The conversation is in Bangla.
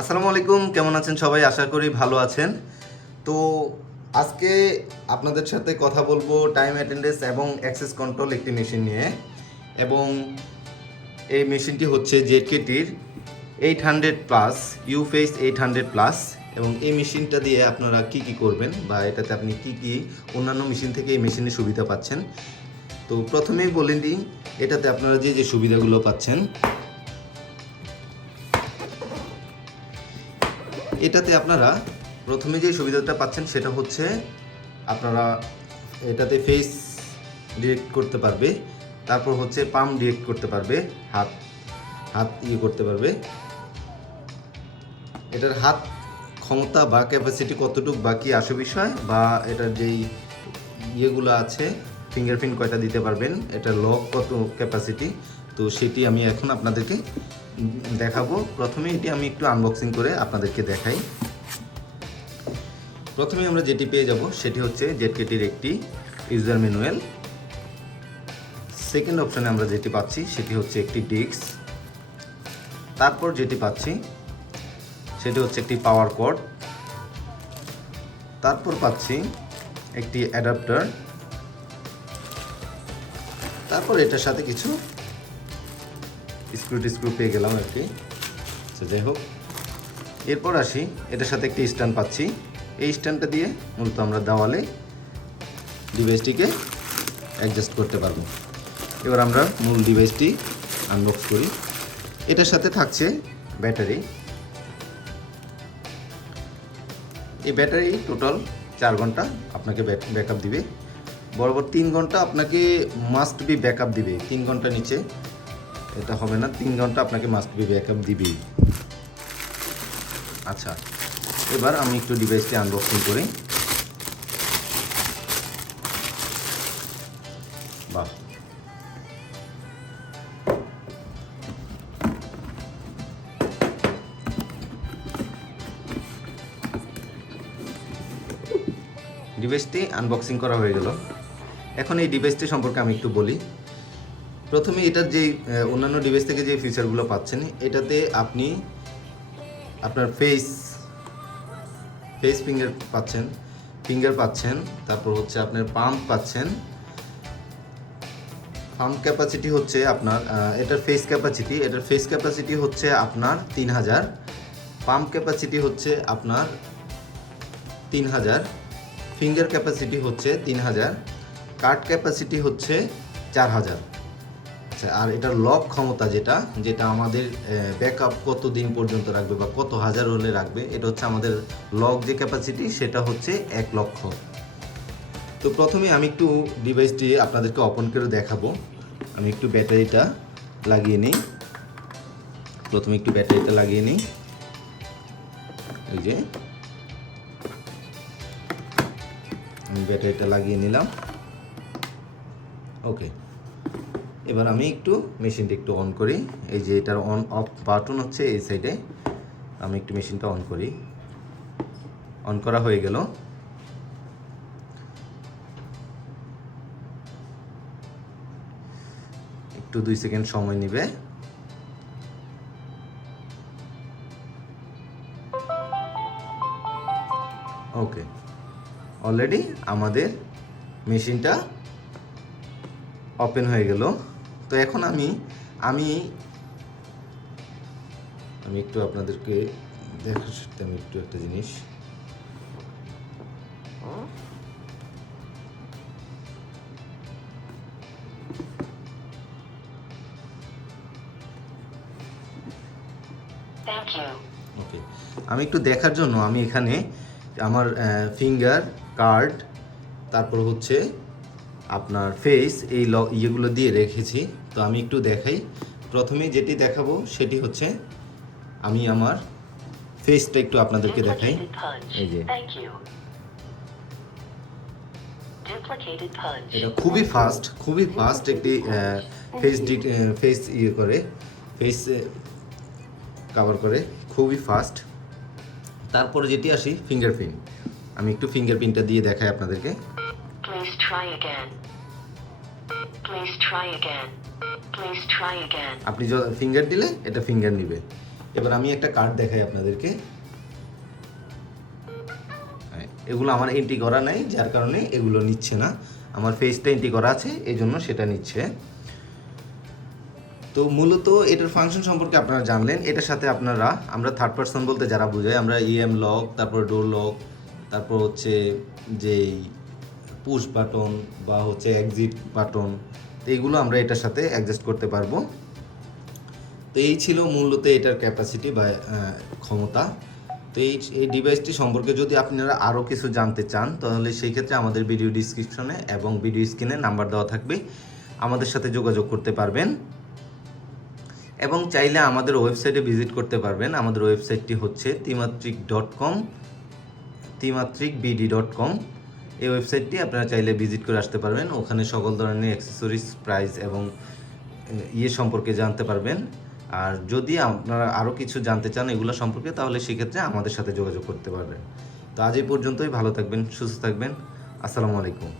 আসসালামু আলাইকুম, কেমন আছেন সবাই? আশা করি ভালো আছেন। তো আজকে আপনাদের সাথে কথা বলবো টাইম অ্যাটেন্ডেন্স এবং অ্যাক্সেস কন্ট্রোল একটি মেশিন নিয়ে। এবং এই মেশিনটি হচ্ছে জেডকেটির 800+, uFace 800+। এবং এই মেশিনটা দিয়ে আপনারা কি কি করবেন বা এটাতে আপনি কি কি অন্যান্য মেশিন থেকে এই মেশিনের সুবিধা পাচ্ছেন। তো প্রথমেই বলে দিই, এটাতে আপনারা যে যে সুবিধাগুলো পাচ্ছেন, এটাতে আপনারা প্রথমে যে সুবিধাটা পাচ্ছেন সেটা হচ্ছে আপনারা এটাতে ফেস ডিটেক্ট করতে পারবে, তারপর হচ্ছে পাম ডিটেক্ট করতে পারবে, হাত হাত করতে পারবে। এটার হাত ক্ষমতা বা ক্যাপাসিটি কতটুকু বা কি আসে বিষয়, বা এটার যেই ইয়েগুলো আছে, ফিঙ্গারপ্রিন্ট কয়টা দিতে পারবেন, এটার লক কত ক্যাপাসিটি, তো সেটি আমি এখন আপনাদেরকে দেখাবো। প্রথমে এটি আমি একটু আনবক্সিং করে আপনাদেরকে দেখাই। প্রথমে আমরা যেটি পেয়ে যাব সেটি হচ্ছে জেডকেটির একটি ইউজার ম্যানুয়াল। সেকেন্ড অপশানে আমরা যেটি পাচ্ছি সেটি হচ্ছে একটি ডিস্ক। তারপর যেটি পাচ্ছি সেটি হচ্ছে একটি পাওয়ার কর্ড। তারপর পাচ্ছি একটি অ্যাডাপ্টার। তারপর এটার সাথে কিছু স্ক্রু পেয়ে গেলাম একটি। যাই হোক, এরপর আসি, এটার সাথে একটি স্ট্যান্ড পাচ্ছি। এই স্ট্যান্ডটা দিয়ে মূলত আমরা দেওয়ালে ডিভাইসটিকে অ্যাডজাস্ট করতে পারবো। এবার আমরা মূল ডিভাইসটি আনবক্স করি। এটার সাথে থাকছে ব্যাটারি। এই ব্যাটারি টোটাল 4 ঘন্টা আপনাকে ব্যাকআপ দিবে। বরাবর 3 ঘন্টা আপনাকে মাস্ট বি ব্যাকআপ দিবে। 3 ঘন্টা নিচে এটা হবে না, 3 ঘন্টা আপনাকে মাস্ট বি ব্যাকআপ দিবেই। আচ্ছা, এবার আমি একটু ডিভাইসটি আনবক্সিং করি। বাহ, ডিভাইসটি আনবক্সিং করা হয়ে গেল। এখন এই ডিভাইসটি সম্পর্কে আমি একটু বলি। প্রথমে এটার যে অন্যান্য ডিভাইস থেকে যে ফিচারগুলো পাচ্ছেন, এটাতে আপনি আপনার ফেস ফিঙ্গার পাচ্ছেন, তারপর হচ্ছে আপনার পাম্প পাচ্ছেন। পাম্প ক্যাপাসিটি হচ্ছে আপনার এটার ফেস ক্যাপাসিটি হচ্ছে আপনার 3000। পাম্প ক্যাপাসিটি হচ্ছে আপনার 3000। ফিঙ্গার ক্যাপাসিটি হচ্ছে 3000। কার্ড ক্যাপাসিটি হচ্ছে 4000। আচ্ছা, আর এটার লক ক্ষমতা যেটা আমাদের ব্যাকআপ কত দিন পর্যন্ত রাখবে বা কত হাজার হলে রাখবে, এটা হচ্ছে আমাদের লক যে ক্যাপাসিটি, সেটা হচ্ছে 1 লক্ষ। তো প্রথমে আমি একটু ডিভাইসটি আপনাদেরকে ওপেন করে দেখাবো। আমি একটু ব্যাটারিটা লাগিয়ে নিই। এই যে আমি ব্যাটারিটা লাগিয়ে নিলাম। ওকে, এবার আমি একটু মেশিনটা একটু অন করি। এই যে এটার অন অফ বাটন হচ্ছে এই সাইডে। আমি একটু মেশিনটা অন করি। অন করা হয়ে গেল। একটু 2 সেকেন্ড সময় নেবে। ওকে, অলরেডি আমাদের মেশিনটা ওপেন হয়ে গেল। তো এখন আমি একটু আপনাদেরকে দেখাচ্ছি একটু একটা জিনিস। ওকে, আমি একটু দেখার জন্য আমি এখানে আমার ফিঙ্গার, কার্ড, তারপর হচ্ছে আপনার ফেস, এই ইয়েগুলো দিয়ে রেখেছি। তো আমি একটু দেখাই। প্রথমে যেটি দেখাবো সেটি হচ্ছে আমি আমার ফেসটা একটু আপনাদেরকে দেখাই। এই যে এটা খুবই ফাস্ট একটি ফেস ফেস কভার করে, খুবই ফাস্ট। তারপরে যেটি আসি ফিঙ্গারপ্রিন্ট। আমি একটু ফিঙ্গারপ্রিন্টটা দিয়ে দেখাই আপনাদেরকে। আপনি ফিঙ্গার দিলে এটা ফিঙ্গার নিবে। এবার আমি একটা কার্ড দেখাই আপনাদেরকে। এগুলো আমার এন্ট্রি করা নাই, যার কারণে এগুলো নিচ্ছে না। আমার ফেসটা এন্ট্রি করা আছে, এই জন্য সেটা নিচ্ছে। তো মূলত এটার ফাংশন সম্পর্কে আপনারা জানলেন। এটার সাথে আমরা থার্ড পারসন বলতে যারা বোঝায়, আমরা ইএম লক, তারপর ডোর লক, তারপর হচ্ছে যেই পুশ বাটন বা হচ্ছে এক্সিট বাটন, তো এইগুলো আমরা এটার সাথে অ্যাডজাস্ট করতে পারবো। তো এই ছিল মূলত এটার ক্যাপাসিটি বা ক্ষমতা। তো এই ডিভাইসটি সম্পর্কে যদি আপনারা আরও কিছু জানতে চান, তাহলে সেই ক্ষেত্রে আমাদের ভিডিও ডিসক্রিপশনে এবং ভিডিও স্ক্রিনে নাম্বার দেওয়া থাকবে, আমাদের সাথে যোগাযোগ করতে পারবেন। এবং চাইলে আমাদের ওয়েবসাইটে ভিজিট করতে পারবেন। আমাদের ওয়েবসাইটটি হচ্ছে trimatrik.com, trimatrikbd.com। এই ওয়েবসাইটটি আপনারা চাইলে ভিজিট করে আসতে পারবেন। ওখানে সকল ধরনের অ্যাক্সেসরিজ, প্রাইস এবং সম্পর্কে জানতে পারবেন। আর যদি আপনারা আরও কিছু জানতে চান এগুলো সম্পর্কে, তাহলে সেক্ষেত্রে আমাদের সাথে যোগাযোগ করতে পারবেন। তো আজ এই পর্যন্তই। ভালো থাকবেন, সুস্থ থাকবেন। আসসালামু আলাইকুম।